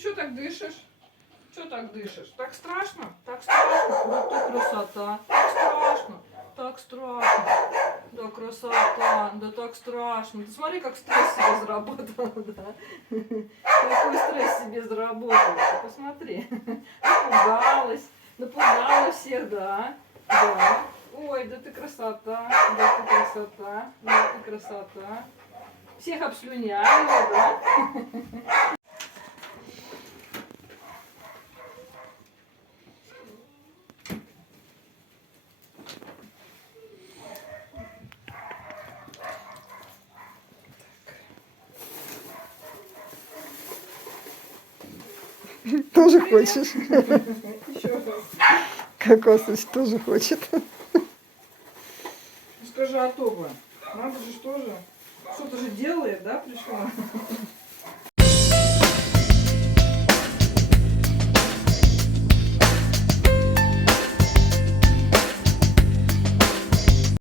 что так дышишь? Что так дышишь? Так страшно? Так страшно? Вот так красота. Так страшно. Так страшно. Да красота. Да так страшно. Ты смотри, как стресс себе заработала, да? Какой стресс себе заработала. Ты посмотри. Напугалась. Напугала всех, да. Да. Ой, да ты красота. Да ты красота. Да ты красота. Всех обслюнявила, да? Тоже хочешь? Еще раз. Кокосович тоже хочет. Скажи, а то бы. Надо же что же. Что-то же делает, да, пришла?